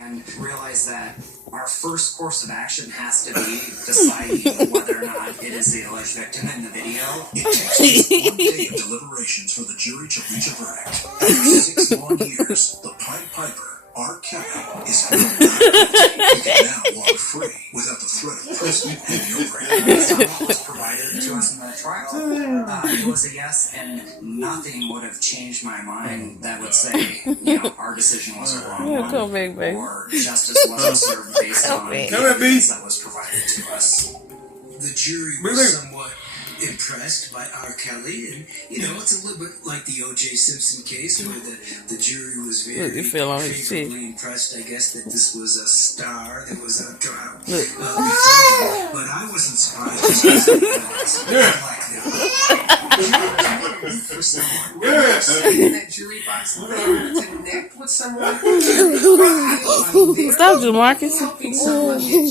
and realize that our first course of action has to be deciding whether or not it is the alleged victim in the video. It takes just 1 day of deliberations for the jury to reach a verdict. After 6 long years, the Pied Piper, R. Kelly, is found not guilty. He can now walk free without the threat of prison hanging over him. Based on what was provided to us in the trial, it was a yes, and nothing would have changed my mind that would say, our decision was a wrong one, Come back, baby. or justice wasn't served based on the evidence that was provided to us. The jury was somewhat impressed by R. Kelly, and it's a little bit like the O.J. Simpson case, where the jury was very favorably impressed, I guess, that this was a star that was on trial before. But I wasn't surprised. For someone in that jury box to connect with someone. Stop, Jamarcus. Helping someone get